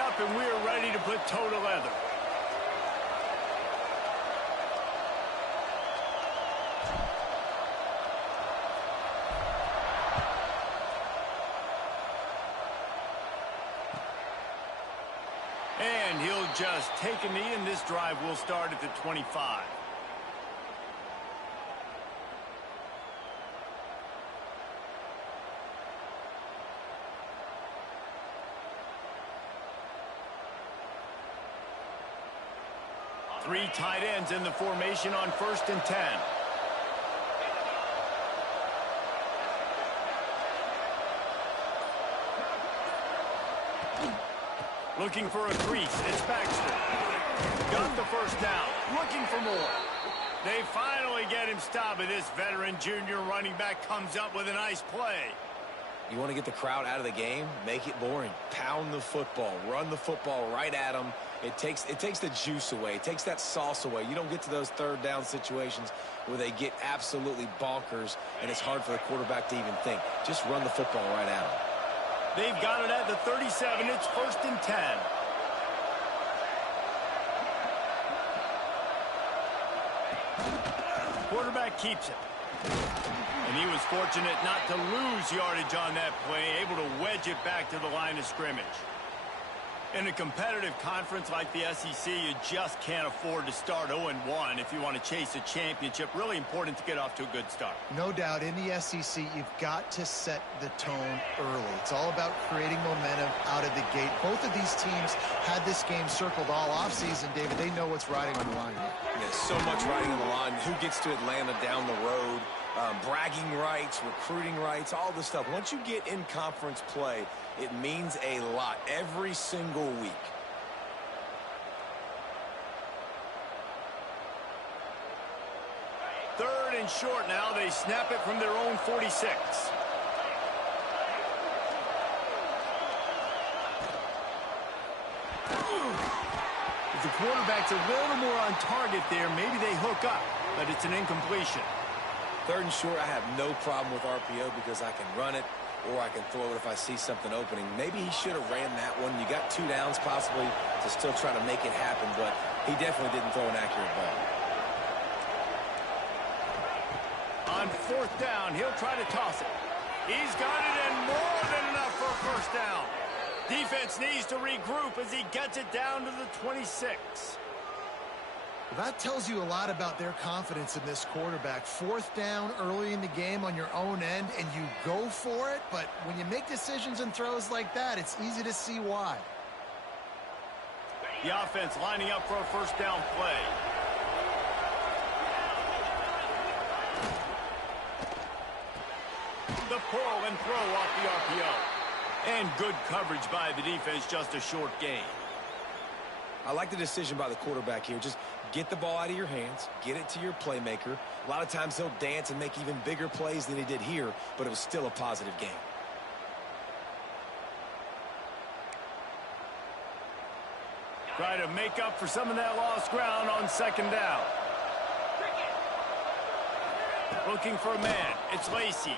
up, and we are ready to put toe to leather. And he'll just take a knee, and this drive will start at the 25. Three tight ends in the formation on 1st and 10. Looking for a crease. It's Baxter. Got the first down. Looking for more. They finally get him stopped, and this veteran junior running back comes up with a nice play. You want to get the crowd out of the game? Make it boring. Pound the football. Run the football right at them. It takes the juice away. It takes that sauce away. You don't get to those third down situations where they get absolutely bonkers, and it's hard for the quarterback to even think. Just run the football right at them. They've got it at the 37. It's 1st and 10. Quarterback keeps it. And he was fortunate not to lose yardage on that play, able to wedge it back to the line of scrimmage. In a competitive conference like the SEC, you just can't afford to start 0-1 if you want to chase a championship. Really important to get off to a good start. No doubt, in the SEC, you've got to set the tone early. It's all about creating momentum out of the gate. Both of these teams had this game circled all offseason, David. They know what's riding on the line. Yeah, so much riding on the line. Who gets to Atlanta down the road? Bragging rights, recruiting rights, all this stuff. Once you get in conference play, it means a lot every single week. Third and short now. They snap it from their own 46. If the quarterback's a little more on target there, maybe they hook up, but it's an incompletion. Third and short, I have no problem with RPO because I can run it or I can throw it if I see something opening. Maybe he should have ran that one. You got 2 downs possibly to still try to make it happen, but he definitely didn't throw an accurate ball. On 4th down, he'll try to toss it. He's got it, and more than enough for a first down. Defense needs to regroup as he gets it down to the 26. That tells you a lot about their confidence in this quarterback. 4th down early in the game on your own end, and you go for it. But when you make decisions and throws like that, it's easy to see why. The offense lining up for a first down play. The pull and throw off the RPO. And good coverage by the defense, just a short gain. I like the decision by the quarterback here. Just get the ball out of your hands, get it to your playmaker. A lot of times he'll dance and make even bigger plays than he did here, but it was still a positive game. Try to make up for some of that lost ground on 2nd down. Looking for a man. It's Lacey.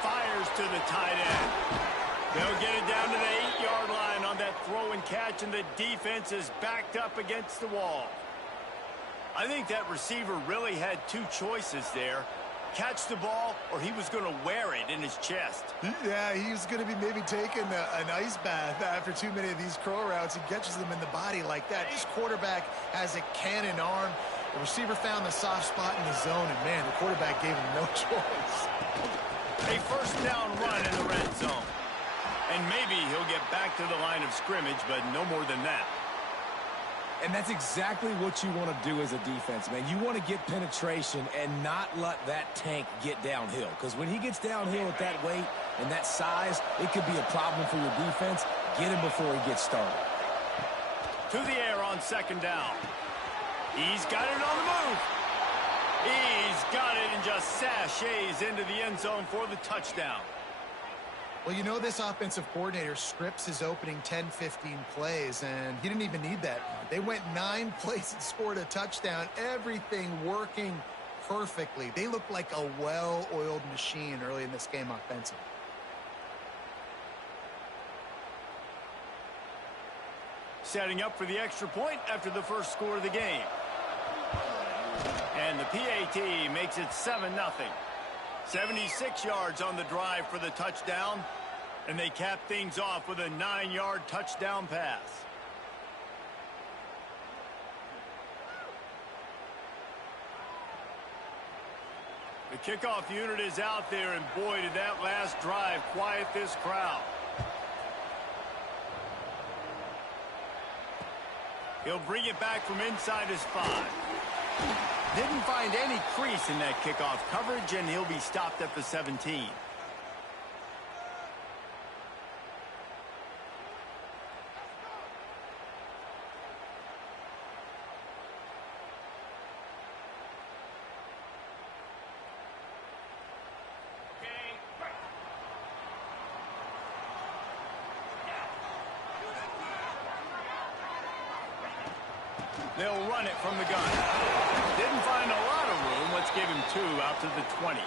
Fires to the tight end. They'll get it down to the 8-yard line on that throw and catch, and the defense is backed up against the wall. I think that receiver really had 2 choices there. Catch the ball, or he was going to wear it in his chest. Yeah, he was going to be maybe taking an ice bath after too many of these curl routes. He catches them in the body like that. This quarterback has a cannon arm. The receiver found the soft spot in the zone, and, man, the quarterback gave him no choice. A first down run in the red zone. And maybe he'll get back to the line of scrimmage, but no more than that. And that's exactly what you want to do as a defense, man. You want to get penetration and not let that tank get downhill. Because when he gets downhill at that weight and that size, it could be a problem for your defense. Get him before he gets started. To the air on 2nd down. He's got it on the move. He's got it and just sashays into the end zone for the touchdown. Well, you know, this offensive coordinator scripts his opening 10-15 plays, and he didn't even need that. They went 9 plays and scored a touchdown. Everything working perfectly. They looked like a well-oiled machine early in this game offensively. Setting up for the extra point after the first score of the game. And the PAT makes it 7-0. 76 yards on the drive for the touchdown. And they cap things off with a 9-yard touchdown pass. The kickoff unit is out there, and boy, did that last drive quiet this crowd. He'll bring it back from inside his 5. Didn't find any crease in that kickoff coverage, and he'll be stopped at the 17. They'll run it from the gun. Didn't find a lot of room. Let's give him 2 out to the 20.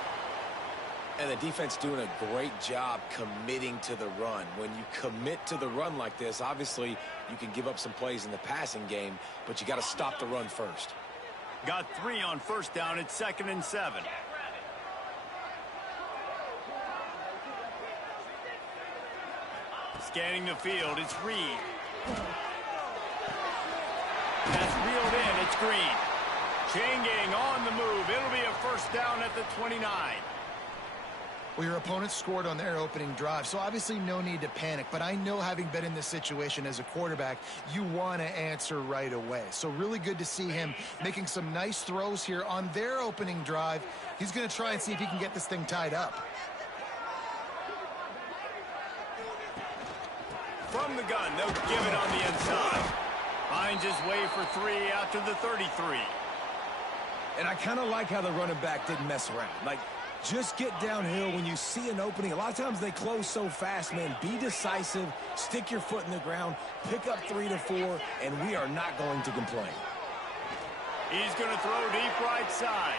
And the defense doing a great job committing to the run. When you commit to the run like this, obviously you can give up some plays in the passing game, but you got to stop the run first. Got 3 on first down. It's 2nd and 7. Scanning the field, it's Reed. That's reeled in. It's Green. Chain gang on the move. It'll be a first down at the 29. Well, your opponent scored on their opening drive, so obviously no need to panic. But I know, having been in this situation as a quarterback, you want to answer right away. So really good to see him making some nice throws here on their opening drive. He's going to try and see if he can get this thing tied up. From the gun, they'll give it on the inside. Finds his way for 3 out to the 33. And I kind of like how the running back didn't mess around. Like, just get downhill when you see an opening. A lot of times they close so fast, man. Be decisive, stick your foot in the ground, pick up 3 to 4, and we are not going to complain. He's going to throw deep right side.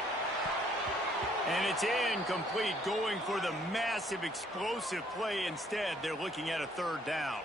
And it's incomplete, going for the massive explosive play. Instead, they're looking at a 3rd down.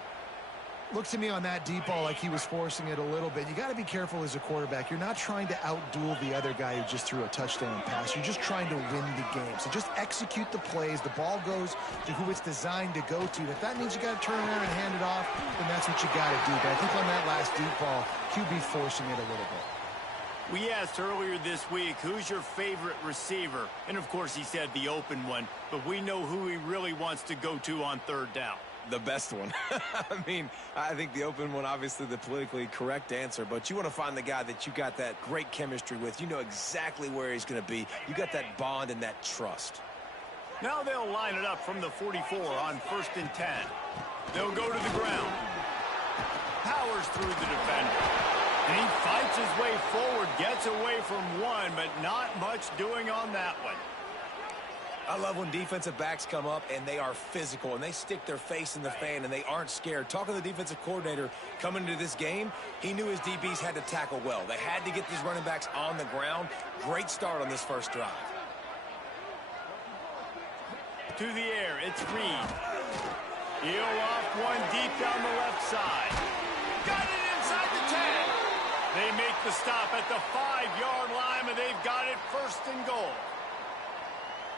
Looks to me on that deep ball like he was forcing it a little bit. You got to be careful as a quarterback. You're not trying to outduel the other guy who just threw a touchdown pass. You're just trying to win the game. So just execute the plays. The ball goes to who it's designed to go to. If that means you got to turn around and hand it off, then that's what you got to do. But I think on that last deep ball, QB forcing it a little bit. We asked earlier this week, who's your favorite receiver? And, of course, he said the open one. But we know who he really wants to go to on 3rd down. The best one. I mean, I think the open one, obviously the politically correct answer, but you want to find the guy that you got that great chemistry with. You know exactly where he's going to be. You got that bond and that trust. Now they'll line it up from the 44 on 1st and 10. They'll go to the ground. Powers through the defender. And he fights his way forward, gets away from one, but not much doing on that one. I love when defensive backs come up and they are physical and they stick their face in the fan and they aren't scared. Talking to the defensive coordinator coming into this game, he knew his DBs had to tackle well. They had to get these running backs on the ground. Great start on this first drive. To the air, it's Reed. He'll off one deep down the left side. Got it inside the 10. They make the stop at the 5-yard line, and they've got it 1st and goal.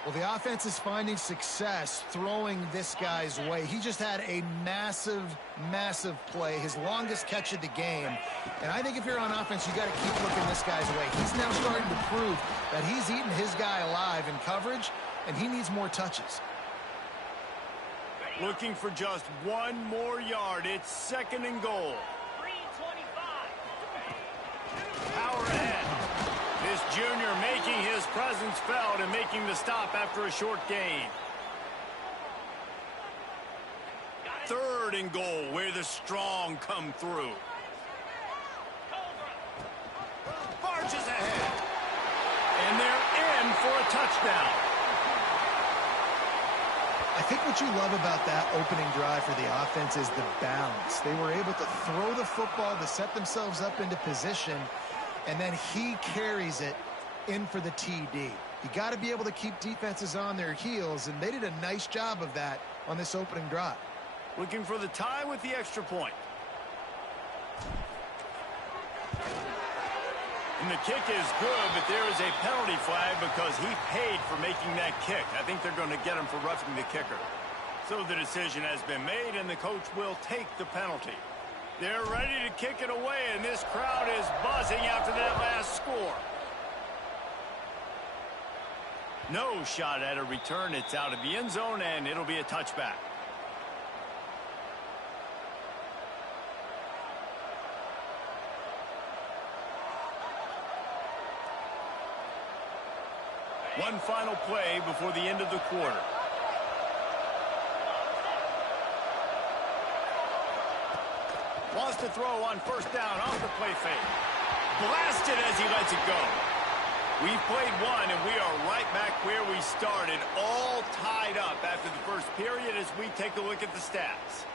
Well, the offense is finding success throwing this guy's way. He just had a massive, massive play, his longest catch of the game. And I think if you're on offense, you got to keep looking this guy's way. He's now starting to prove that he's eating his guy alive in coverage, and he needs more touches. Looking for just 1 more yard. It's 2nd and goal. Power ahead. This junior making his presence felt and making the stop after a short gain. 3rd and goal, where the strong come through. Barges ahead. And they're in for a touchdown. I think what you love about that opening drive for the offense is the balance. They were able to throw the football to set themselves up into position, and then he carries it in for the TD. You got to be able to keep defenses on their heels, and they did a nice job of that on this opening drive. Looking for the tie with the extra point. And the kick is good, but there is a penalty flag because he paid for making that kick. I think they're going to get him for roughing the kicker. So the decision has been made, and the coach will take the penalty. They're ready to kick it away, and this crowd is buzzing after that last score. No shot at a return. It's out of the end zone, and it'll be a touchback. One final play before the end of the quarter. Wants to throw on first down off the play fake. Blasted as he lets it go. We've played one, and we are right back where we started, all tied up after the first period as we take a look at the stats.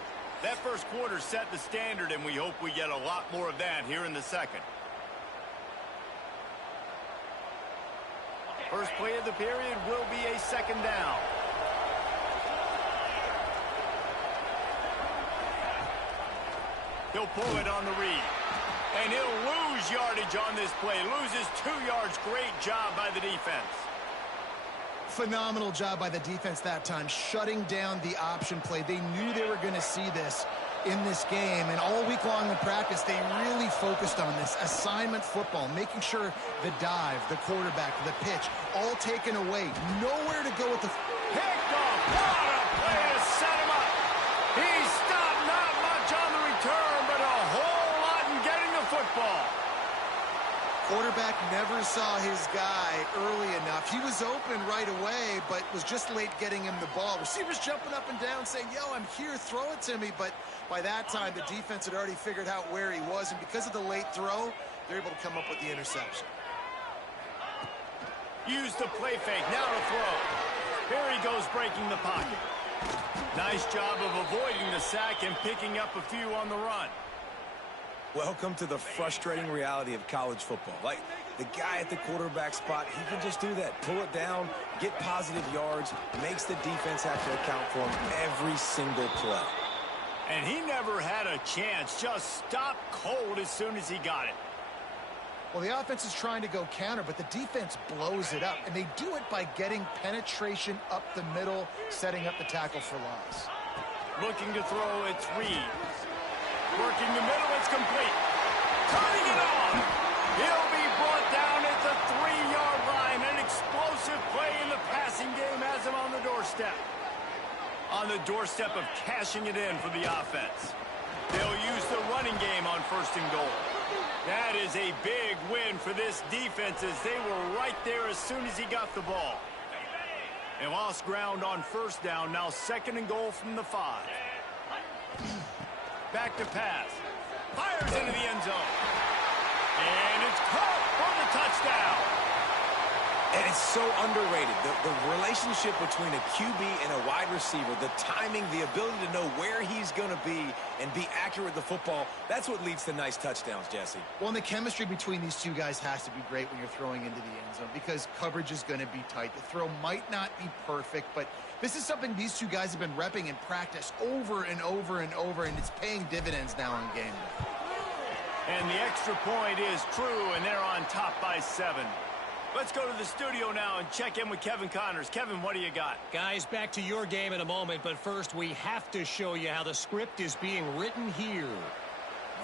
That first quarter set the standard, and we hope we get a lot more of that here in the second. First play of the period will be a second down. He'll pull it on the read. And he'll lose yardage on this play. Loses 2 yards. Great job by the defense. Phenomenal job by the defense that time, shutting down the option play. They knew they were going to see this in this game, and all week long in practice, they really focused on this assignment football, making sure the dive, the quarterback, the pitch, all taken away. Nowhere to go with the... Picked off. What a play to set him up. He stopped not much on the return, but a whole lot in getting the football. Quarterback never saw his guy early enough. He was open right away, but was just late getting him the ball. Receivers jumping up and down saying, yo, I'm here, throw it to me. But by that time, the defense had already figured out where he was, and because of the late throw, they're able to come up with the interception. Use the play fake, now to throw. Here he goes breaking the pocket. Nice job of avoiding the sack and picking up a few on the run. Welcome to the frustrating reality of college football. Like, the guy at the quarterback spot, he can just do that. Pull it down, get positive yards, makes the defense have to account for him every single play. And he never had a chance. Just stopped cold as soon as he got it. Well, the offense is trying to go counter, but the defense blows it up. And they do it by getting penetration up the middle, setting up the tackle for loss. Looking to throw, it's Reed. Working the middle, it's complete. Turning it on. He'll be brought down at the 3-yard line. An explosive play in the passing game has him on the doorstep. On the doorstep of cashing it in for the offense. They'll use the running game on first and goal. That is a big win for this defense as they were right there as soon as he got the ball. They lost ground on first down. Now second and goal from the 5. Back to pass. Fires into the end zone. And it's caught for the touchdown. And it's so underrated. The relationship between a QB and a wide receiver, the timing, the ability to know where he's going to be and be accurate with the football, that's what leads to nice touchdowns, Jesse. Well, and the chemistry between these two guys has to be great when you're throwing into the end zone because coverage is going to be tight. The throw might not be perfect, but this is something these two guys have been repping in practice over and over and over, and it's paying dividends now on game day. And the extra point is true, and they're on top by 7. Let's go to the studio now and check in with Kevin Connors. Kevin, what do you got? Guys, back to your game in a moment, but first we have to show you how the script is being written here.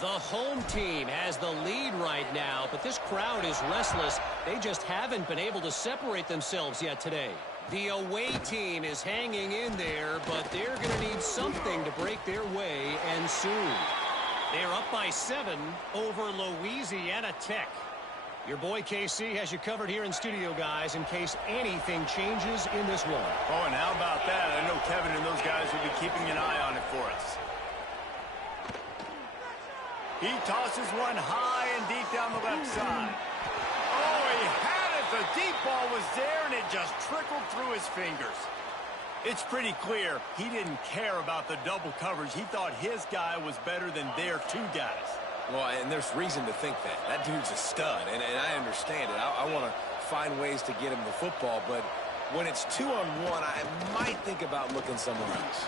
The home team has the lead right now, but this crowd is restless. They just haven't been able to separate themselves yet today. The away team is hanging in there, but they're going to need something to break their way, and soon. They're up by 7 over Louisiana Tech. Your boy KC has you covered here in studio, guys, in case anything changes in this one. Oh, and how about that? I know Kevin and those guys will be keeping an eye on it for us. He tosses one high and deep down the left side. Oh, he had it. The deep ball was there, and it just trickled through his fingers. It's pretty clear he didn't care about the double coverage. He thought his guy was better than their 2 guys. Well, and there's reason to think that. That dude's a stud, and I understand it. I want to find ways to get him the football, but when it's 2-on-1, I might think about looking somewhere else.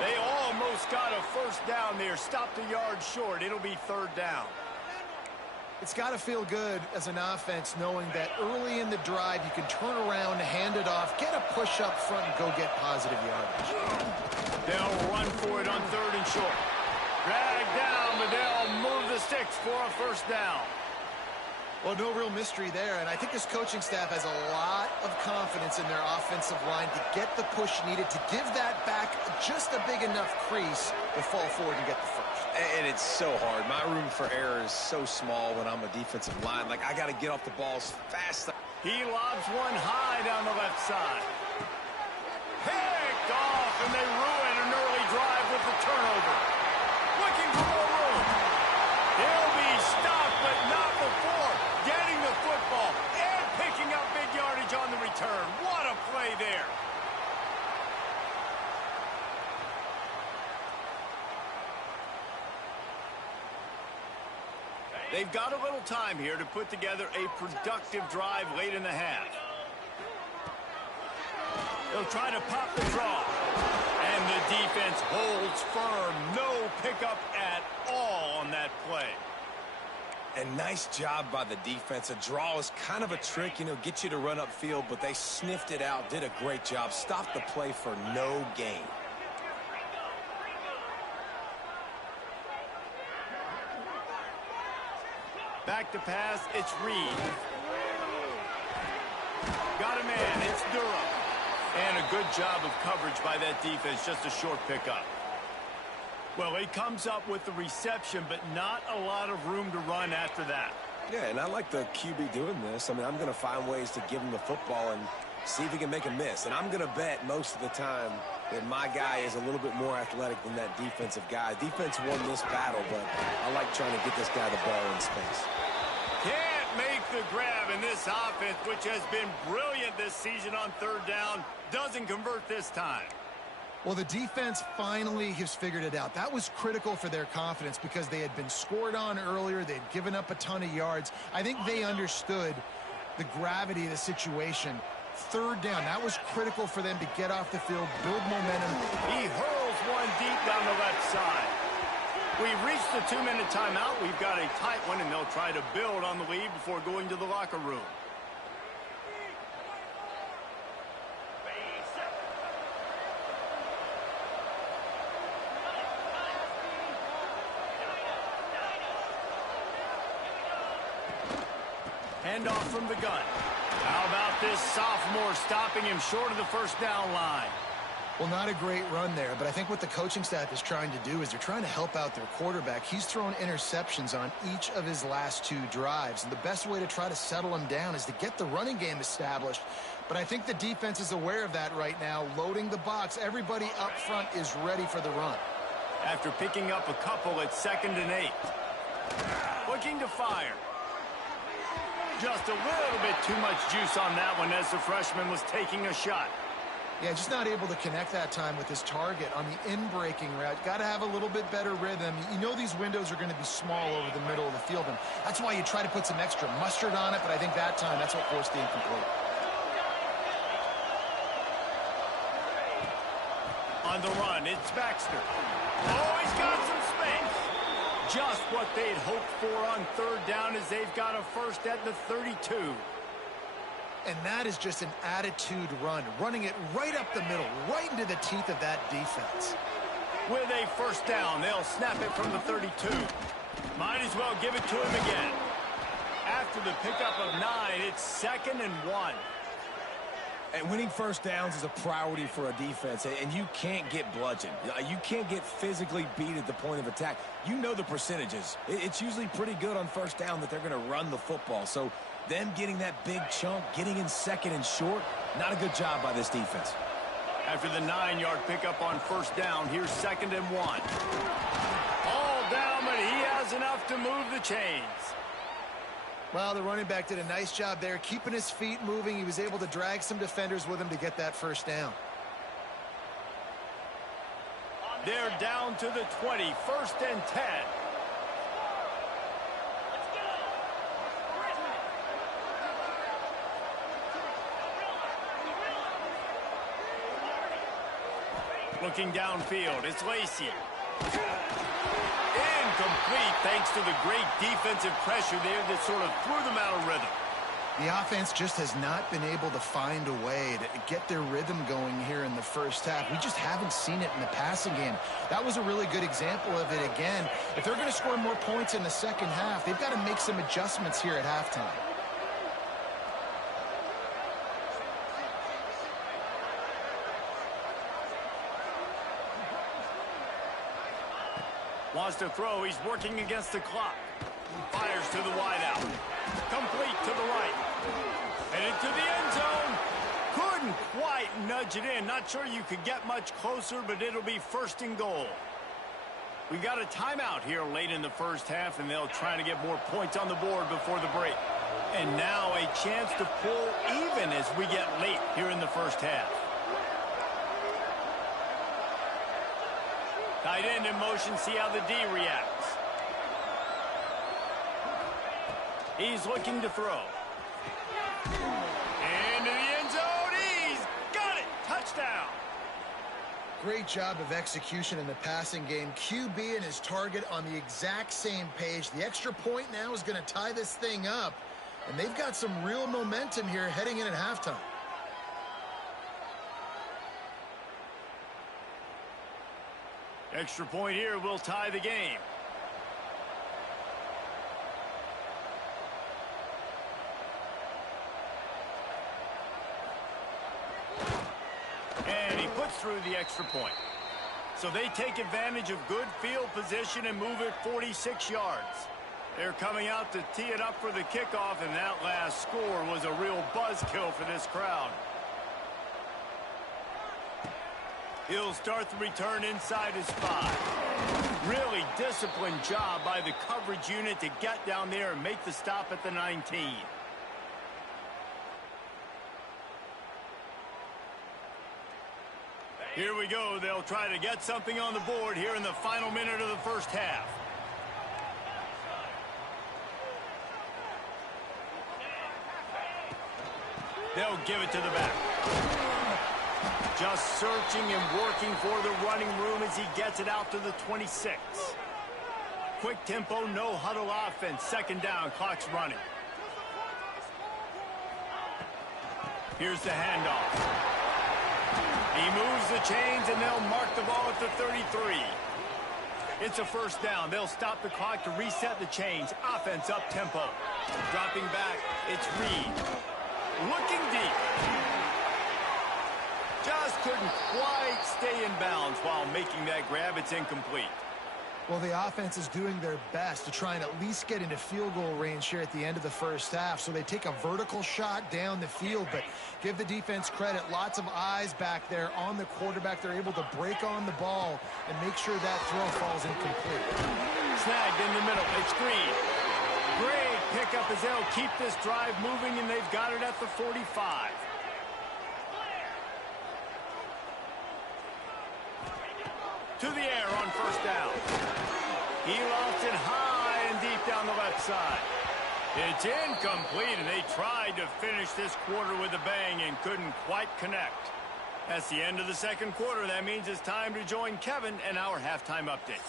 They all almost got a first down there. Stopped a yard short. It'll be third down. It's got to feel good as an offense knowing that early in the drive you can turn around, hand it off, get a push up front, and go get positive yardage. They'll run for it on third and short. Drag down, but they'll move the sticks for a first down. Well, no real mystery there, and I think this coaching staff has a lot of confidence in their offensive line to get the push needed to give that back just a big enough crease to fall forward and get the first. And it's so hard. My room for error is so small when I'm a defensive line. Like, I got to get off the ball as fast. He lobs one high down the left side. Picked off, and they ruin an early drive with the turnover. Looking for more room. He'll be stopped, but not before getting the football and picking up big yardage on the return. What a play there. They've got a little time here to put together a productive drive late in the half. They'll try to pop the draw. And the defense holds firm. No pickup at all on that play. And nice job by the defense. A draw is kind of a trick, you know, get you to run upfield, but they sniffed it out, did a great job, stopped the play for no gain. Back to pass, it's Reed. Got a man, it's Durham. And a good job of coverage by that defense, just a short pickup. Well, he comes up with the reception, but not a lot of room to run after that. Yeah, and I like the QB doing this. I mean, I'm going to find ways to give him the football and see if he can make a miss. And I'm going to bet most of the time that my guy is a little bit more athletic than that defensive guy. Defense won this battle, but I like trying to get this guy the ball in space. Can't make the grab, and this offense, which has been brilliant this season on third down, doesn't convert this time. Well, the defense finally has figured it out. That was critical for their confidence because they had been scored on earlier. They'd given up a ton of yards. I think they understood the gravity of the situation. Third down, that was critical for them to get off the field, build momentum. He hurls one deep down the left side. We've reached the 2-minute timeout. We've got a tight one, and they'll try to build on the lead before going to the locker room. Handoff from the gun. How about this sophomore stopping him short of the first down line? Well, not a great run there, but I think what the coaching staff is trying to do is they're trying to help out their quarterback. He's thrown interceptions on each of his last 2 drives, and the best way to try to settle him down is to get the running game established. But I think the defense is aware of that right now, loading the box. Everybody up front is ready for the run. After picking up a couple at 2nd and 8. Looking to fire. Just a little bit too much juice on that one as the freshman was taking a shot. Yeah, just not able to connect that time with his target on the in-breaking route. Got to have a little bit better rhythm. You know these windows are going to be small over the middle of the field, and that's why you try to put some extra mustard on it, but I think that time that's what forced the incomplete. On the run, it's Baxter. Oh, he's got some space. Just what they'd hoped for on third down as they've got a first at the 32. And that is just an attitude run, running it right up the middle, right into the teeth of that defense. With a first down, they'll snap it from the 32. Might as well give it to him again. After the pickup of 9, it's 2nd and 1. And winning first downs is a priority for a defense, and you can't get bludgeoned. You can't get physically beat at the point of attack. You know the percentages. It's usually pretty good on first down that they're going to run the football. So them getting that big chunk, getting in 2nd and short, not a good job by this defense. After the 9-yard pickup on first down, here's 2nd and 1. All down, but he has enough to move the chains. Well, the running back did a nice job there, keeping his feet moving. He was able to drag some defenders with him to get that first down. They're down to the 20, 1st and 10. Looking downfield, it's Lacey. Incomplete thanks to the great defensive pressure there that sort of threw them out of rhythm. The offense just has not been able to find a way to get their rhythm going here in the first half. We just haven't seen it in the passing game. That was a really good example of it again. If they're going to score more points in the second half, they've got to make some adjustments here at halftime. Wants to throw. He's working against the clock. Fires to the wideout. Complete to the right. And into the end zone. Couldn't quite nudge it in. Not sure you could get much closer, but it'll be first and goal. We got a timeout here late in the first half, and they'll try to get more points on the board before the break. And now a chance to pull even as we get late here in the first half. Tight end in motion, see how the D reacts. He's looking to throw. Into the end zone, he's got it! Touchdown! Great job of execution in the passing game. QB and his target on the exact same page. The extra point now is going to tie this thing up. And they've got some real momentum here heading in at halftime. Extra point here will tie the game. And he puts through the extra point. So they take advantage of good field position and move it 46 yards. They're coming out to tee it up for the kickoff, and that last score was a real buzzkill for this crowd. He'll start the return inside his 5. Really disciplined job by the coverage unit to get down there and make the stop at the 19. Here we go. They'll try to get something on the board here in the final minute of the first half. They'll give it to the back. Just searching and working for the running room as he gets it out to the 26. Quick tempo, no huddle offense. Second down, clock's running. Here's the handoff. He moves the chains and they'll mark the ball at the 33. It's a first down. They'll stop the clock to reset the chains. Offense up tempo. Dropping back, it's Reed. Looking deep. Just couldn't quite stay in bounds while making that grab. It's incomplete. Well, the offense is doing their best to try and at least get into field goal range here at the end of the first half. So they take a vertical shot down the field, but give the defense credit. Lots of eyes back there on the quarterback. They're able to break on the ball and make sure that throw falls incomplete. Snagged in the middle. It's Green. Great pickup as they'll keep this drive moving, and they've got it at the 45. To the air on first down. He lofts it high and deep down the left side. It's incomplete, and they tried to finish this quarter with a bang and couldn't quite connect. That's the end of the second quarter. That means it's time to join Kevin and our halftime update.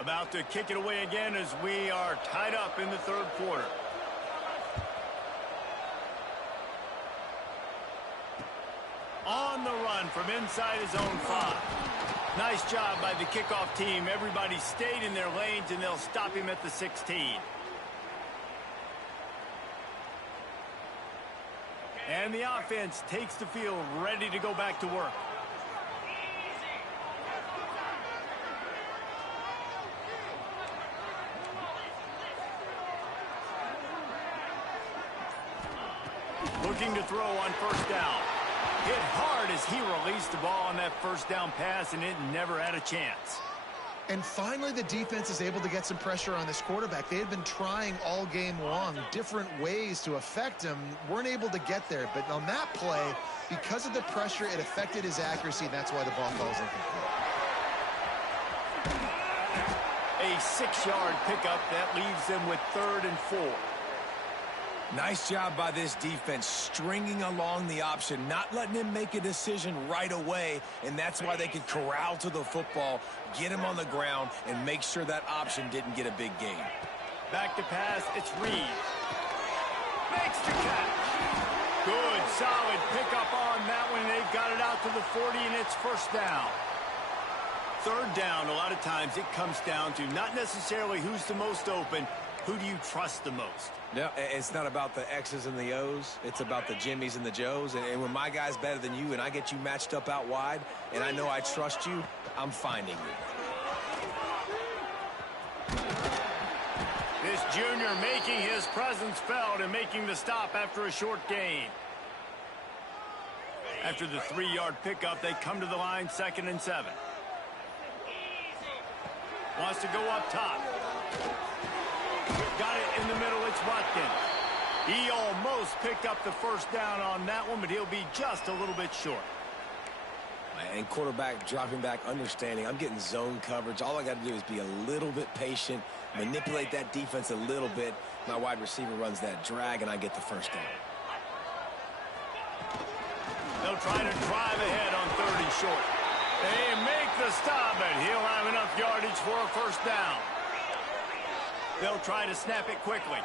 About to kick it away again as we are tied up in the third quarter. On the run from inside his own 5. Nice job by the kickoff team. Everybody stayed in their lanes, and they'll stop him at the 16. And the offense takes the field, ready to go back to work. Looking to throw on first down. Hit hard as he released the ball on that first down pass, and it never had a chance. And finally, the defense is able to get some pressure on this quarterback. They had been trying all game long, different ways to affect him, weren't able to get there. But on that play, because of the pressure, it affected his accuracy, and that's why the ball falls incomplete. A 6-yard pickup that leaves them with 3rd and 4. Nice job by this defense, stringing along the option, not letting him make a decision right away, and that's why they could corral to the football, get him on the ground, and make sure that option didn't get a big gain. Back to pass, it's Reed. Makes the catch. Good, solid pickup on that one. They've got it out to the 40, and it's first down. Third down, a lot of times it comes down to not necessarily who's the most open, who do you trust the most? No, it's not about the X's and the O's. It's about the Jimmys and the Joes. And when my guy's better than you and I get you matched up out wide and I know I trust you, I'm finding you. This junior making his presence felt and making the stop after a short gain. After the 3-yard pickup, they come to the line, 2nd and 7. Wants to go up top. Got it in the middle, it's Watkins. He almost picked up the first down on that one, but he'll be just a little bit short. And quarterback dropping back, understanding I'm getting zone coverage. All I got to do is be a little bit patient, manipulate that defense a little bit. My wide receiver runs that drag, and I get the first down. They'll try to drive ahead on 3rd and short. They make the stop, but he'll have enough yardage for a first down. They'll try to snap it quickly.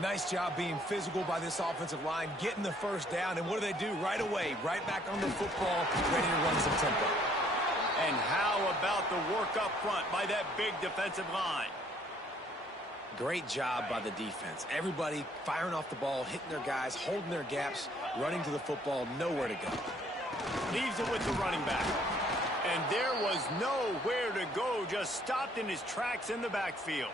Nice job being physical by this offensive line, getting the first down, and what do? Right away, right back on the football, ready to run some tempo. And how about the work up front by that big defensive line? Great job by the defense. Everybody firing off the ball, hitting their guys, holding their gaps, running to the football, nowhere to go. Leaves it with the running back. And there was nowhere to go, just stopped in his tracks in the backfield.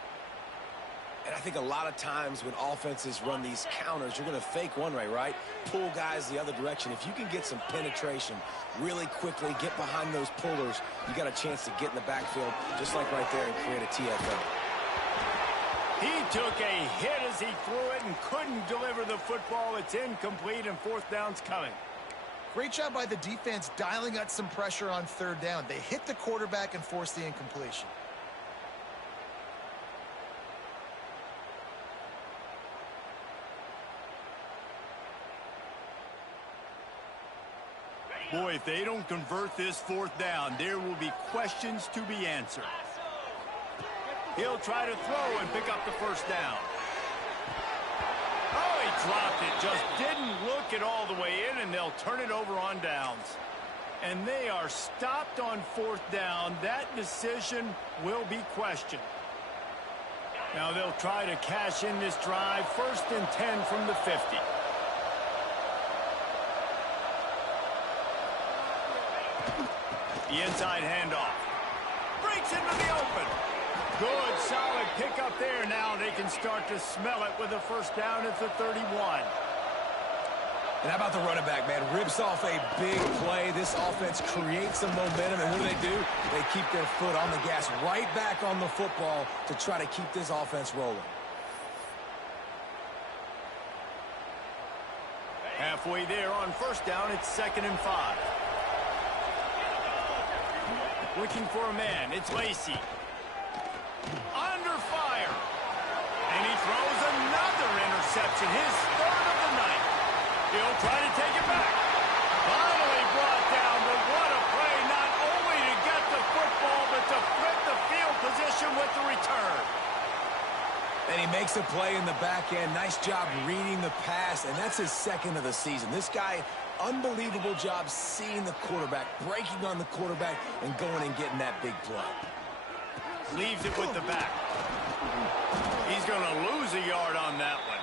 And I think a lot of times when offenses run these counters, you're going to fake one way, right? Pull guys the other direction. If you can get some penetration really quickly, get behind those pullers, you got a chance to get in the backfield, just like right there, and create a TFL. He took a hit as he threw it and couldn't deliver the football. It's incomplete, and 4th down's coming. Great job by the defense dialing up some pressure on 3rd down. They hit the quarterback and forced the incompletion. Boy, if they don't convert this 4th down, there will be questions to be answered. He'll try to throw and pick up the first down. Oh, he dropped it. Just didn't look it all the way in, and they'll turn it over on downs. And they are stopped on 4th down. That decision will be questioned. Now they'll try to cash in this drive. 1st and 10 from the 50. The inside handoff. Breaks into the open. Good, solid pickup there. Now they can start to smell it with a first down at the 31. And how about the running back, man? Rips off a big play. This offense creates some momentum, and what do? They keep their foot on the gas, right back on the football to try to keep this offense rolling. Halfway there on first down, it's 2nd and 5. Looking for a man, it's Lacey. Under fire. And he throws another interception, his 3rd of the night. He'll try to take it back. Finally brought down, but what a play, not only to get the football, but to flip the field position with the return. And he makes a play in the back end. Nice job reading the pass, and that's his 2nd of the season. This guy, unbelievable job seeing the quarterback, breaking on the quarterback, and going and getting that big play. Leaves it with the back. He's going to lose a yard on that one.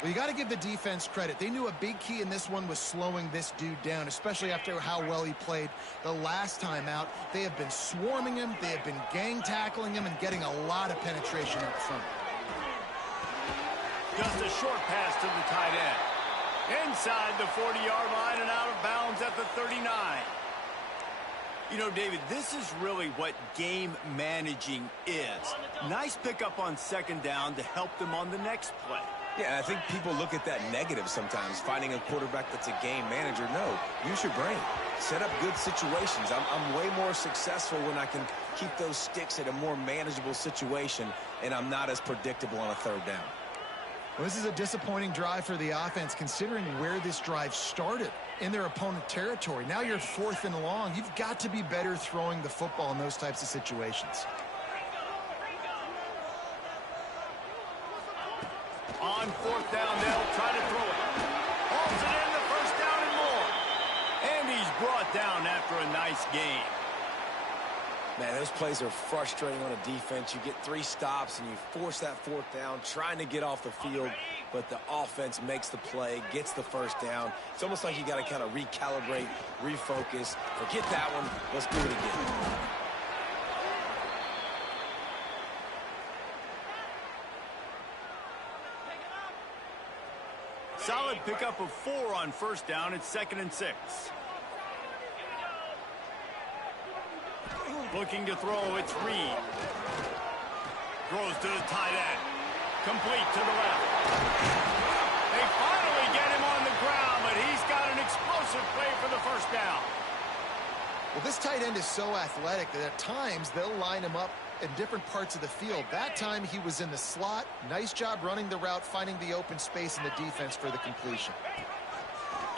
Well, you got to give the defense credit. They knew a big key in this one was slowing this dude down, especially after how well he played the last time out. They have been swarming him. They have been gang tackling him and getting a lot of penetration up front. Just a short pass to the tight end. Inside the 40-yard line and out of bounds at the 39. You know, David, this is really what game managing is. Nice pickup on 2nd down to help them on the next play. Yeah, I think people look at that negative sometimes, finding a quarterback that's a game manager. No, use your brain. Set up good situations. I'm way more successful when I can keep those sticks at a more manageable situation, and I'm not as predictable on a 3rd down. Well, this is a disappointing drive for the offense, considering where this drive started, in their opponent territory. Now you're 4th and long. You've got to be better throwing the football in those types of situations. On 4th down, they'll try to throw it. Holds it in, the first down and more. And he's brought down after a nice gain. Man, those plays are frustrating on a defense. You get 3 stops and you force that 4th down, trying to get off the field, but the offense makes the play, gets the first down. It's almost like you got to kind of recalibrate, refocus. Forget that one. Let's do it again. Solid pickup of 4 on 1st down. It's 2nd and 6. Looking to throw, it's Reed. Throws to the tight end. Complete to the left. They finally get him on the ground, but he's got an explosive play for the first down. Well, this tight end is so athletic that at times they'll line him up in different parts of the field. That time he was in the slot. Nice job running the route, finding the open space in the defense for the completion.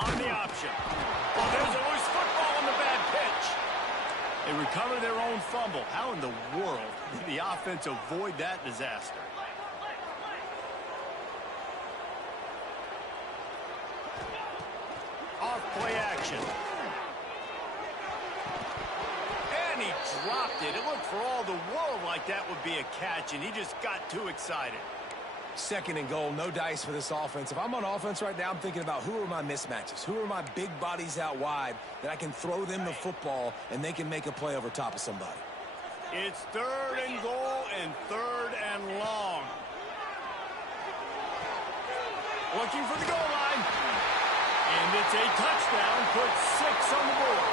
On the option. Oh, there's a loose football on the bad pitch. They recover their own fumble. How in the world did the offense avoid that disaster? Off play action. And he dropped it. It looked for all the world like that would be a catch, and he just got too excited. 2nd and goal, no dice for this offense. If I'm on offense right now, I'm thinking about who are my mismatches? Who are my big bodies out wide that I can throw them the football and they can make a play over top of somebody? It's 3rd and goal and 3rd and long. Looking for the goal line. And it's a touchdown, puts 6 on the board.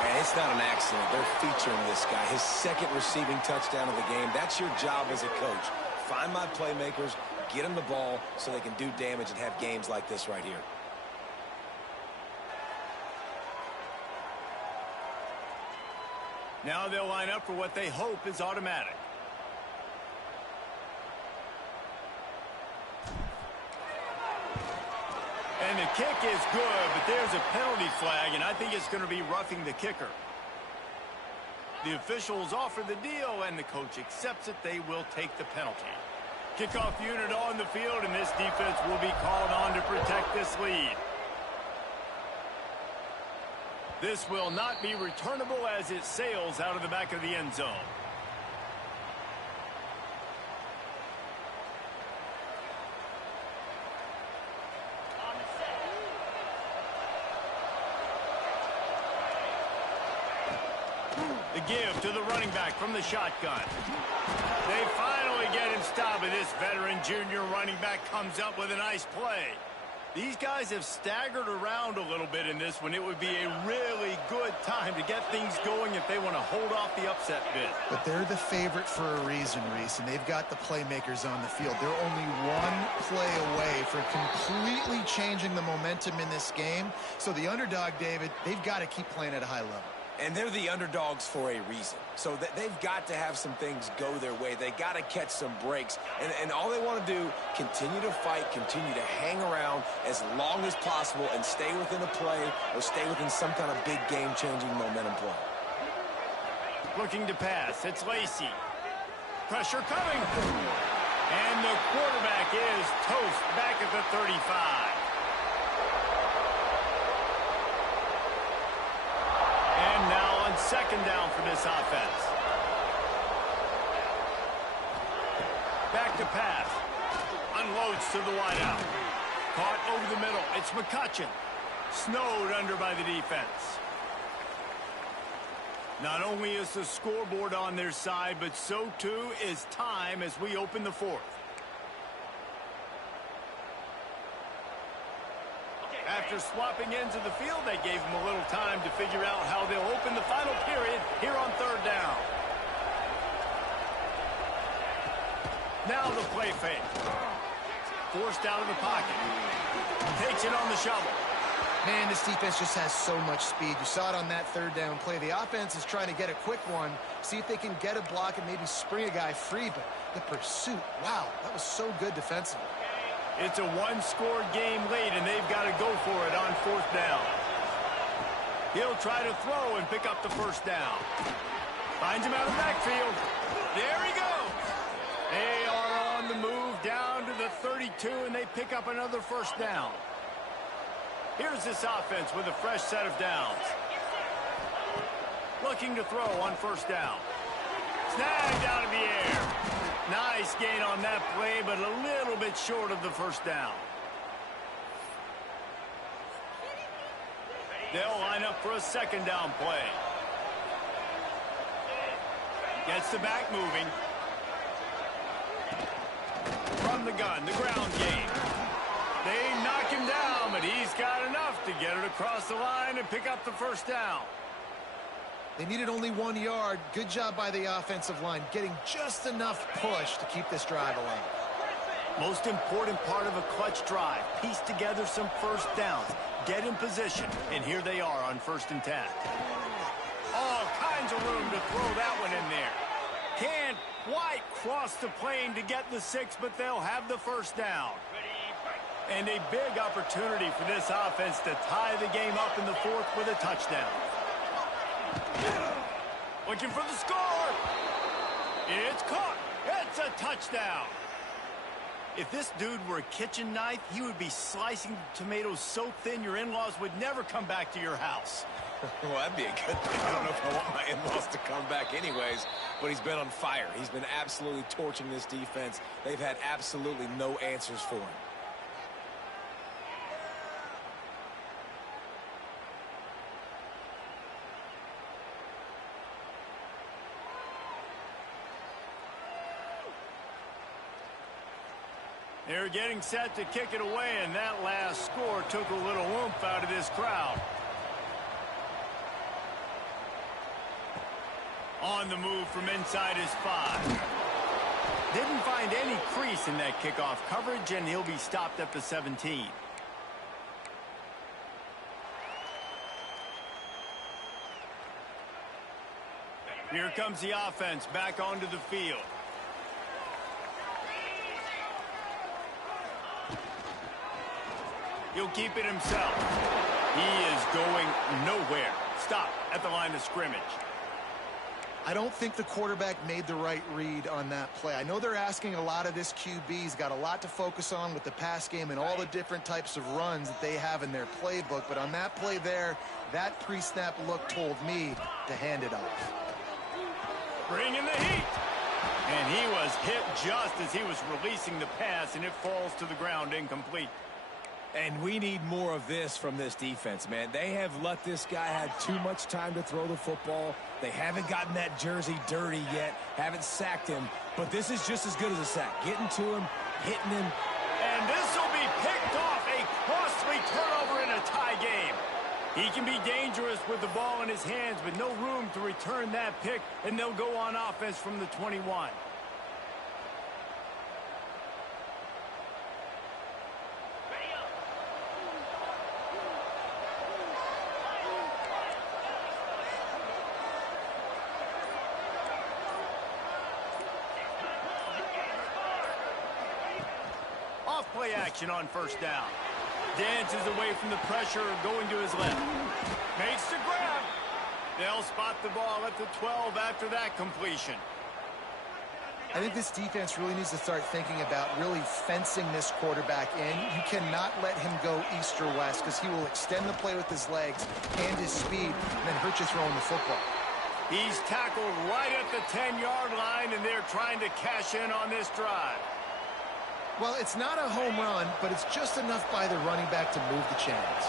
Man, it's not an accident. They're featuring this guy. His 2nd receiving touchdown of the game. That's your job as a coach. Find my playmakers, get them the ball so they can do damage and have games like this right here. Now they'll line up for what they hope is automatic. And the kick is good, but there's a penalty flag, and I think it's going to be roughing the kicker. The officials offer the deal, and the coach accepts it. They will take the penalty. Kickoff unit on the field, and this defense will be called on to protect this lead. This will not be returnable as it sails out of the back of the end zone. The give to the running back from the shotgun. They finally get him stopped, and this veteran junior running back comes up with a nice play. These guys have staggered around a little bit in this one. It would be a really good time to get things going if they want to hold off the upset bid. But they're the favorite for a reason, Reese, and they've got the playmakers on the field. They're only one play away from completely changing the momentum in this game. So the underdog, David, they've got to keep playing at a high level. And they're the underdogs for a reason. So they've got to have some things go their way. They got to catch some breaks. And all they want to do, continue to fight, continue to hang around as long as possible and stay within a play or stay within some kind of big game-changing momentum play. Looking to pass. It's Lacey. Pressure coming. And the quarterback is toast back at the 35. And now on 2nd down for this offense. Back to pass. Unloads to the wideout. Caught over the middle. It's McCutcheon. Snowed under by the defense. Not only is the scoreboard on their side, but so too is time as we open the 4th. After swapping ends of the field, they gave them a little time to figure out how they'll open the final period here on 3rd down. Now the play fake. Forced out of the pocket. Takes it on the shovel. Man, this defense just has so much speed. You saw it on that 3rd down play. The offense is trying to get a quick one, see if they can get a block and maybe spring a guy free, but The pursuit, wow, that was so good defensively. It's a one-score game late, and they've got to go for it on 4th down. He'll try to throw and pick up the first down. Finds him out of the backfield. There he goes. They are on the move down to the 32, and they pick up another first down. Here's this offense with a fresh set of downs. Looking to throw on first down. Snagged out of the air. Nice gain on that play, but a little bit short of the first down. They'll line up for a 2nd down play. Gets the back moving. From the gun, the ground game. They knock him down, but he's got enough to get it across the line and pick up the first down. They needed only 1 yard. Good job by the offensive line, getting just enough push to keep this drive alive. Most important part of a clutch drive. Piece together some first downs. Get in position, and here they are on 1st and 10. All kinds of room to throw that one in there. Can't quite cross the plane to get the 6, but they'll have the first down. And a big opportunity for this offense to tie the game up in the 4th with a touchdown. Looking for the score. It's caught. It's a touchdown. If this dude were a kitchen knife, he would be slicing tomatoes so thin your in-laws would never come back to your house. Well, that'd be a good thing. I don't know if I want my in-laws to come back anyways, but he's been on fire. He's been absolutely torching this defense. They've had absolutely no answers for him. They're getting set to kick it away, and that last score took a little oomph out of this crowd. On the move from inside his 5. Didn't find any crease in that kickoff coverage, and he'll be stopped at the 17. Here comes the offense back onto the field. He'll keep it himself. He is going nowhere. Stop at the line of scrimmage. I don't think the quarterback made the right read on that play. I know they're asking a lot of this QB. He's got a lot to focus on with the pass game and all the different types of runs that they have in their playbook. But on that play there, that pre-snap look told me to hand it off. Bringing the heat. And he was hit just as he was releasing the pass, and it falls to the ground incomplete. And we need more of this from this defense, man. They have let this guy have too much time to throw the football. They haven't gotten that jersey dirty yet, haven't sacked him. But this is just as good as a sack. Getting to him, hitting him. And this will be picked off. A costly turnover in a tie game. He can be dangerous with the ball in his hands, but no room to return that pick, and they'll go on offense from the 21. Play action on first down. Dances away from the pressure, going to his left. Makes the grab. They'll spot the ball at the 12 after that completion. I think this defense really needs to start thinking about really fencing this quarterback in. You cannot let him go east or west because he will extend the play with his legs and his speed and then hurt you throwing the football. He's tackled right at the 10-yard line, and they're trying to cash in on this drive. Well, it's not a home run, but it's just enough by the running back to move the chains.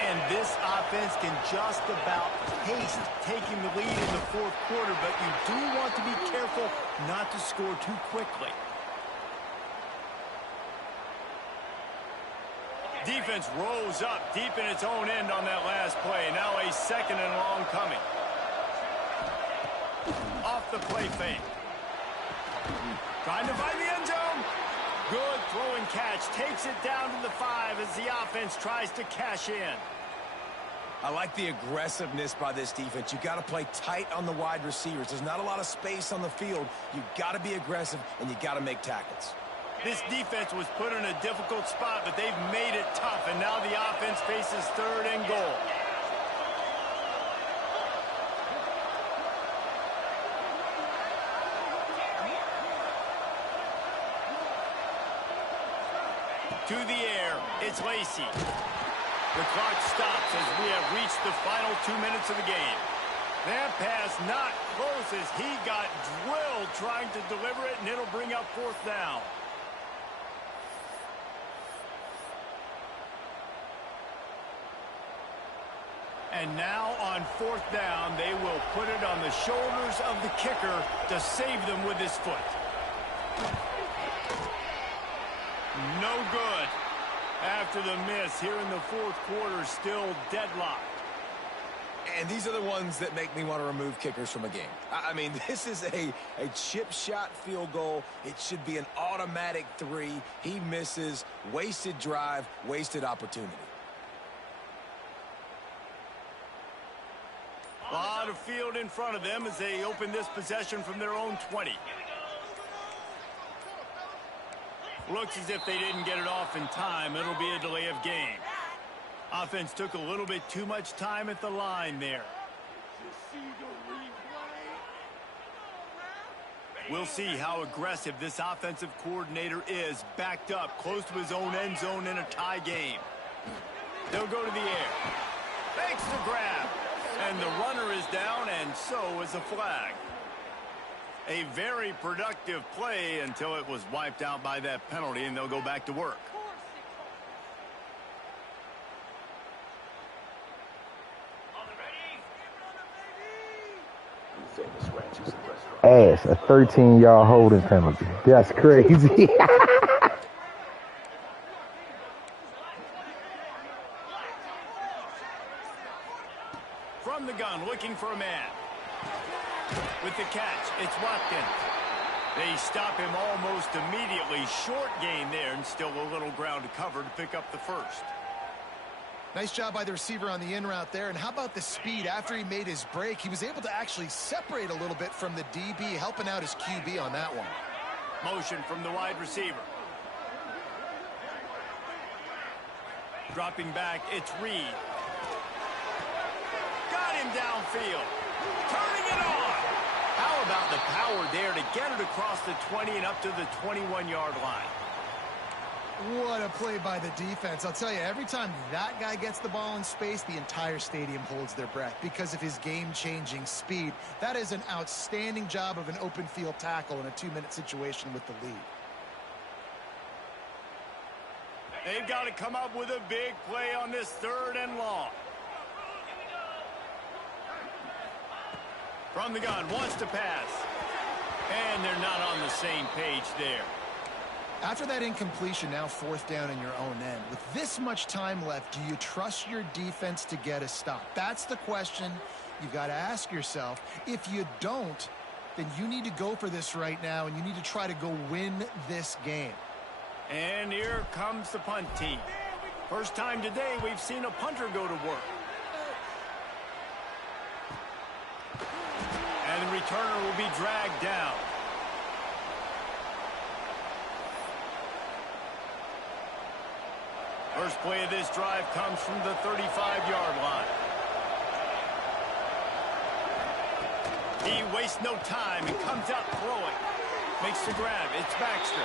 And this offense can just about taste taking the lead in the 4th quarter, but you do want to be careful not to score too quickly. Defense rolls up deep in its own end on that last play. Now a 2nd and long coming. Off the play fake. Trying to find the end zone. Good throw and catch. Takes it down to the 5 as the offense tries to cash in. I like the aggressiveness by this defense. You got to play tight on the wide receivers. There's not a lot of space on the field. You got to be aggressive, and you got to make tackles. This defense was put in a difficult spot, but they've made it tough, and now the offense faces 3rd and goal. To the air, it's Lacey. The clock stops as we have reached the final 2 minutes of the game. That pass not close as he got drilled trying to deliver it, and it'll bring up 4th down. And now on 4th down, they will put it on the shoulders of the kicker to save them with his foot. No good. After the miss here in the 4th quarter, still deadlocked. And these are the ones that make me want to remove kickers from a game. I mean, this is a chip shot field goal. It should be an automatic 3. He misses. Wasted drive, wasted opportunity. A lot of field in front of them as they open this possession from their own 20. Looks as if they didn't get it off in time. It'll be a delay of game. Offense took a little bit too much time at the line there. We'll see how aggressive this offensive coordinator is, backed up close to his own end zone in a tie game. They'll go to the air. Makes the grab. And the runner is down, and so is a flag. A very productive play until it was wiped out by that penalty, and they'll go back to work. Ass, a 13-yard holding penalty. That's crazy. From the gun, looking for a man. With the catch, it's Watkins. They stop him almost immediately. Short gain there, and still a little ground to cover to pick up the 1st. Nice job by the receiver on the in route there. And how about the speed? After he made his break, he was able to actually separate a little bit from the DB, helping out his QB on that one. Motion from the wide receiver. Dropping back, it's Reed. Got him downfield. Turning it on. How about the power there to get it across the 20 and up to the 21-yard line? What a play by the defense. I'll tell you, every time that guy gets the ball in space, the entire stadium holds their breath because of his game-changing speed. That is an outstanding job of an open field tackle in a 2-minute situation with the lead. They've got to come up with a big play on this 3rd and long. From the gun, wants to pass. And they're not on the same page there. After that incompletion, now 4th down in your own end. With this much time left, do you trust your defense to get a stop? That's the question you've got to ask yourself. If you don't, then you need to go for this right now, and you need to try to go win this game. And here comes the punt team. First time today we've seen a punter go to work. And the returner will be dragged down. First play of this drive comes from the 35-yard line. He wastes no time and comes out throwing. Makes the grab. It's Baxter.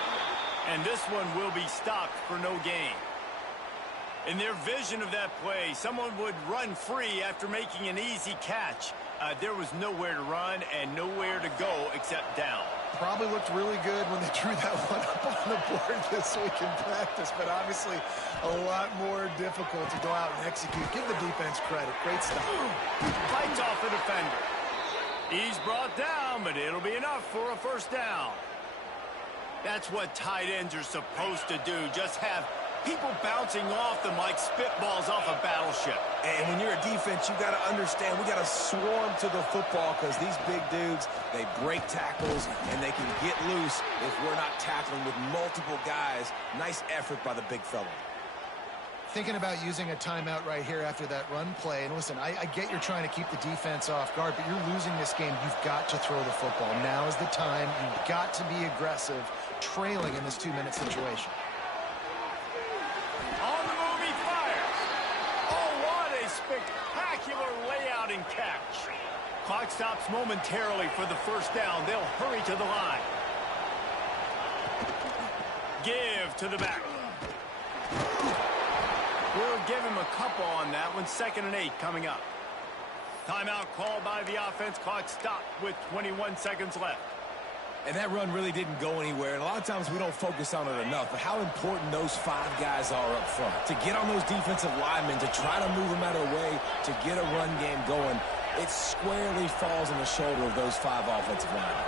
And this one will be stopped for no gain. In their vision of that play, someone would run free after making an easy catch. There was nowhere to run and nowhere to go except down. Probably looked really good when they drew that one up on the board this week in practice, but obviously a lot more difficult to go out and execute. Give the defense credit. Great stuff. Fights off the defender. He's brought down, but it'll be enough for a 1st down. That's what tight ends are supposed to do. Just have people bouncing off them like spitballs off a battleship. And when you're a defense, you got to understand, we got to swarm to the football because these big dudes, they break tackles and they can get loose if we're not tackling with multiple guys. Nice effort by the big fella. Thinking about using a timeout right here after that run play. And listen, I get you're trying to keep the defense off guard, but you're losing this game. You've got to throw the football. Now is the time. You've got to be aggressive, trailing in this 2-minute situation. On the move, he fires. Oh, what a spectacular layout and catch. Clock stops momentarily for the first down. They'll hurry to the line. Give to the back. We'll give him a couple on that one. 2nd and 8 coming up. Timeout called by the offense. Clock stopped with 21 seconds left. And that run really didn't go anywhere. And a lot of times we don't focus on it enough. But how important those 5 guys are up front. To get on those defensive linemen, to try to move them out of the way, to get a run game going, it squarely falls on the shoulder of those 5 offensive linemen.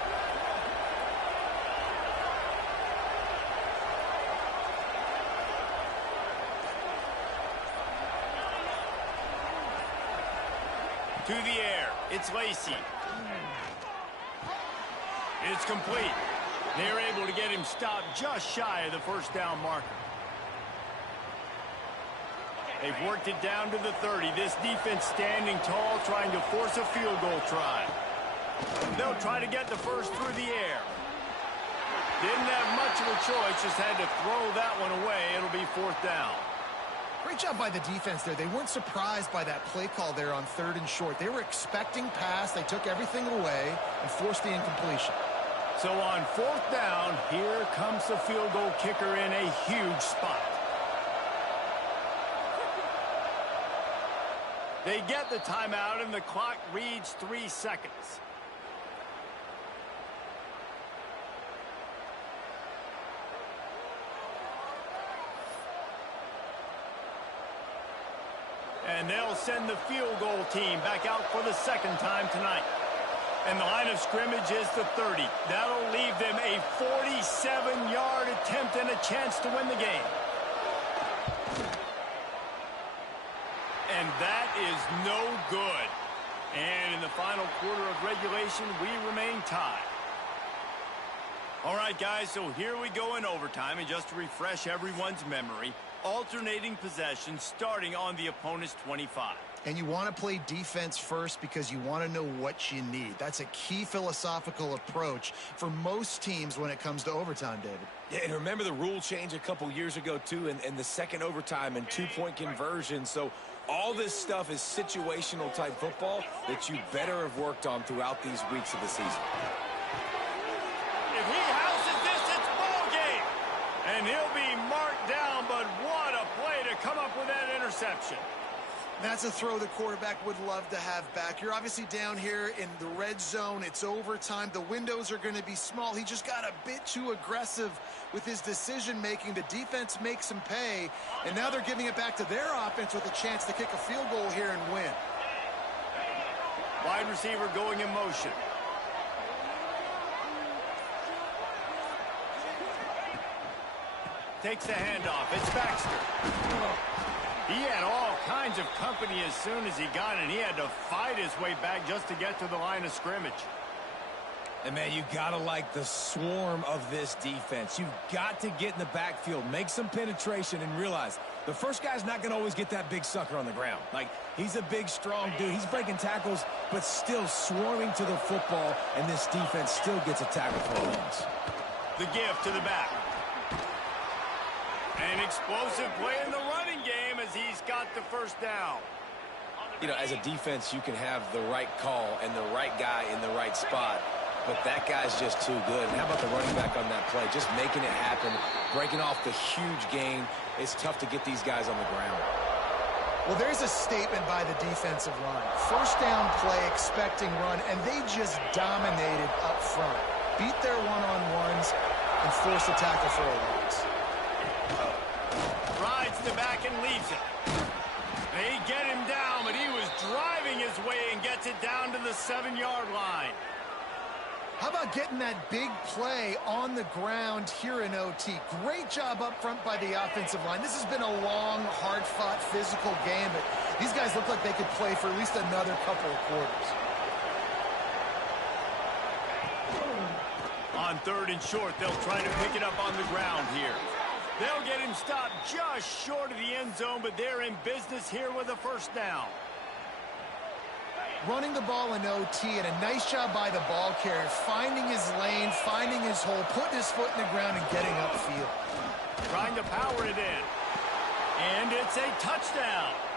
To the air, it's Lacey. It's complete. They're able to get him stopped just shy of the first down marker. They've worked it down to the 30. This defense standing tall, trying to force a field goal try. They'll try to get the first through the air. Didn't have much of a choice, just had to throw that one away. It'll be 4th down. Great job by the defense there. They weren't surprised by that play call there on 3rd and short. They were expecting pass. They took everything away and forced the incompletion. So on 4th down, here comes the field goal kicker in a huge spot. They get the timeout, and the clock reads 3 seconds. And they'll send the field goal team back out for the 2nd time tonight. And the line of scrimmage is the 30. That'll leave them a 47-yard attempt and a chance to win the game. And that is no good. And in the final quarter of regulation, we remain tied. All right, guys, so here we go in overtime. And just to refresh everyone's memory, alternating possession starting on the opponent's 25. And you want to play defense first because you want to know what you need. That's a key philosophical approach for most teams when it comes to overtime, David. Yeah, and remember the rule change a couple years ago, too, and the second overtime and 2-point conversion. So all this stuff is situational type football that you better have worked on throughout these weeks of the season. If he houses this, it's ball game. And he'll be marked down, but what a play to come up with that interception. That's a throw the quarterback would love to have back. You're obviously down here in the red zone. It's overtime. The windows are going to be small. He just got a bit too aggressive with his decision-making. The defense makes him pay, and now they're giving it back to their offense with a chance to kick a field goal here and win. Wide receiver going in motion. Takes the handoff. It's Baxter. He had all kinds of company as soon as he got it. He had to fight his way back just to get to the line of scrimmage. And, man, you got to like the swarm of this defense. You've got to get in the backfield, make some penetration, and realize the first guy's not going to always get that big sucker on the ground. Like, he's a big, strong dude. He's breaking tackles, but still swarming to the football, and this defense still gets a tackle for a loss. The give to the back. An explosive play in the running game as he's got the first down. You know, as a defense, you can have the right call and the right guy in the right spot, but that guy's just too good. And how about the running back on that play? Just making it happen, breaking off the huge gain. It's tough to get these guys on the ground. Well, there's a statement by the defensive line. First down play, expecting run, and they just dominated up front. Beat their one-on-ones and forced a tackle for a loss. Rides the back and leaves it. They get him down, but he was driving his way and gets it down to the 7-yard line. How about getting that big play on the ground here in OT? Great job up front by the offensive line. This has been a long, hard-fought, physical game, but these guys look like they could play for at least another couple of quarters. On 3rd and short, they'll try to pick it up on the ground here. They'll get him stopped just short of the end zone, but they're in business here with a first down. Running the ball in OT, and a nice job by the ball carrier, finding his lane, finding his hole, putting his foot in the ground, and getting upfield. Trying to power it in. And it's a touchdown.